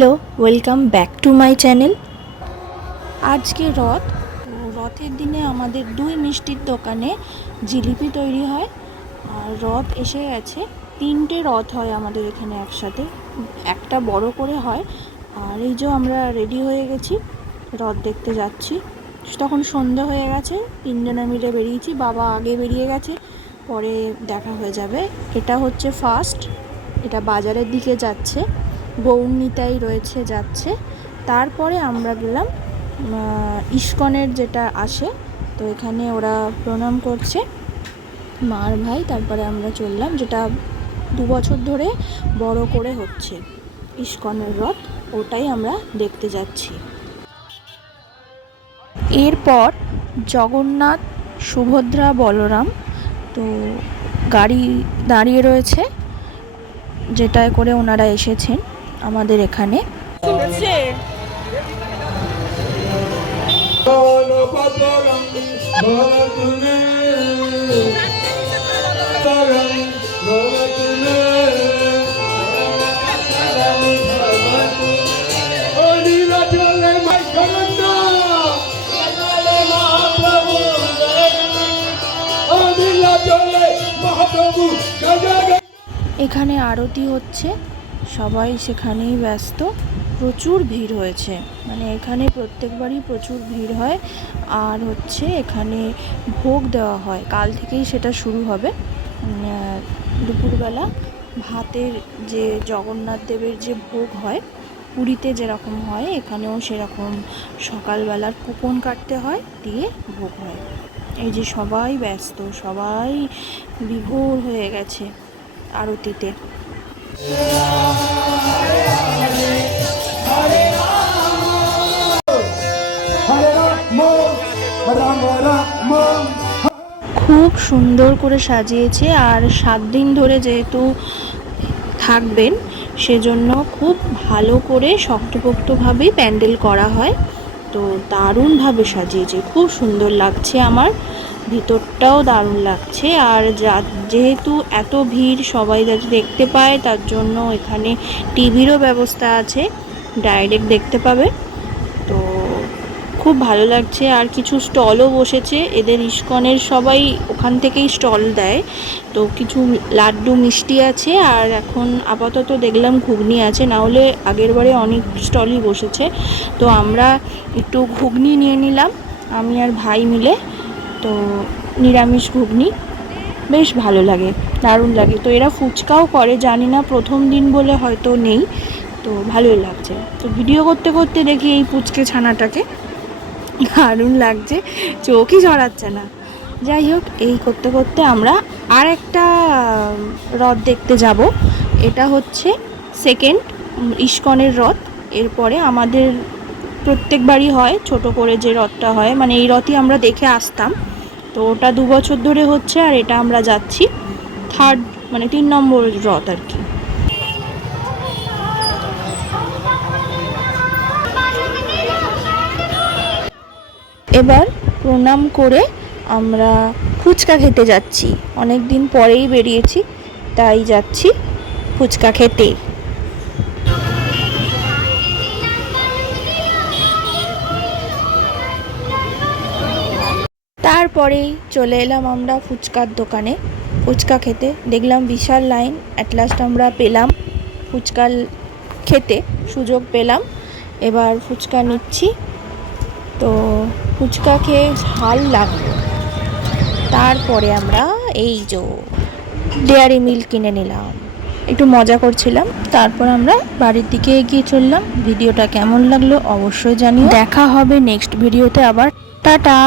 Hello, welcome back to my channel. আজকে রথের দিনে আমাদের দুই মিষ্টির দোকানে জিলিপি তৈরি হয়। আর রথ এসে গেছে, 3টে রথ হয় আমাদের এখানে একসাথে, একটা বড় করে হয়। আর এই যে আমরা রেডি হয়ে গেছি, রথ দেখতে যাচ্ছি। তখন সন্ধ্যা হয়ে গেছে, 3জনে মিলে বেরিয়েছি, বাবা আগে বেরিয়ে গেছে, পরে দেখা হয়ে যাবে। এটা হচ্ছে ফার্স্ট, এটা বাজারের দিকে যাচ্ছে, গৌরনিতাই রয়েছে যাচ্ছে। তারপরে আমরা গেলাম ইস্কনের যেটা আসে, তো এখানে ওরা প্রণাম করছে মার ভাই। তারপরে আমরা চললাম, যেটা 2 বছর ধরে বড় করে হচ্ছে ইস্কনের রথ, ওটাই আমরা দেখতে যাচ্ছি। এরপর জগন্নাথ, সুভদ্রা, বলরাম তো গাড়ি দাঁড়িয়ে রয়েছে, যেটায় করে ওনারা এসেছেন আমাদের এখানে। এখানে আরতি হচ্ছে, সবাই সেখানেই ব্যস্ত, প্রচুর ভিড় হয়েছে, মানে এখানে প্রত্যেকবারই প্রচুর ভিড় হয়। আর হচ্ছে এখানে ভোগ দেওয়া হয়, কাল থেকেই সেটা শুরু হবে। দুপুরবেলা ভাতের যে জগন্নাথ দেবের যে ভোগ হয়, পুরীতে যেরকম হয় এখানেও সেরকম সকালবেলার কুপন কাটতে হয়, দিয়ে ভোগ হয়। এই যে সবাই ব্যস্ত, সবাই বিভোর হয়ে গেছে আরতিতে। খুব সুন্দর করে সাজিয়েছে, আর 7 দিন ধরে যেহেতু থাকবেন সেজন্য খুব ভালো করে শক্তপোক্তভাবেই প্যান্ডেল করা হয়। তো দারুণভাবে সাজিয়েছে, খুব সুন্দর লাগছে, আমার ভিতরটাও দারুণ লাগছে। আর যেহেতু এত ভিড় সবাই যাতে দেখতে পায়, তার জন্য এখানে টিভিরও ব্যবস্থা আছে, ডাইরেক্ট দেখতে পাবে। তো খুব ভালো লাগছে। আর কিছু স্টলও বসেছে, এদের ইস্কনের সবাই ওখান থেকেই স্টল দেয়। তো কিছু লাড্ডু মিষ্টি আছে, আর এখন আপাতত দেখলাম ঘুগনি আছে, না হলে আগের বারে অনেক স্টলই বসেছে। তো আমরা একটু ঘুগনি নিয়ে নিলাম, আমি আর ভাই মিলে। তো নিরামিষ ঘুগনি বেশ ভালো লাগে, দারুণ লাগে। তো এরা ফুচকাও করে, জানি না প্রথম দিন বলে হয়তো নেই, তো ভালোই লাগছে। তো ভিডিও করতে করতে দেখি এই পুচকে ছানাটাকে, দারুণ লাগছে, চোখই জড়াচ্ছে না। যাই হোক, এই করতে করতে আমরা আর একটা রথ দেখতে যাব। এটা হচ্ছে সেকেন্ড ইস্কনের রথ। এরপরে আমাদের প্রত্যেকবারই হয় ছোট করে যে রথটা হয়, মানে এই রথই আমরা দেখে আসতাম, তো ওটা 2 বছর ধরে হচ্ছে, আর এটা আমরা যাচ্ছি থার্ড, মানে 3 নম্বর রথ আর কি। এবার প্রণাম করে আমরা ফুচকা খেতে যাচ্ছি, অনেক দিন পরেই বেরিয়েছি, তাই যাচ্ছি ফুচকা খেতে। তারপরেই চলে এলাম আমরা ফুচকার দোকানে ফুচকা খেতে, দেখলাম বিশাল লাইন। অ্যাট লাস্ট আমরা পেলাম ফুচকা খেতে, সুযোগ পেলাম। এবার ফুচকা নিচ্ছি, তো ফুচকা খেয়ে ঝাল লাগলো। তারপরে আমরা এই যে ডেয়ারি মিল্ক কিনে নিলাম, একটু মজা করছিলাম। তারপর আমরা বাড়ির দিকে এগিয়ে চললাম। ভিডিওটা কেমন লাগলো অবশ্যই জানিও, দেখা হবে নেক্সট ভিডিওতে আবার। টাটা।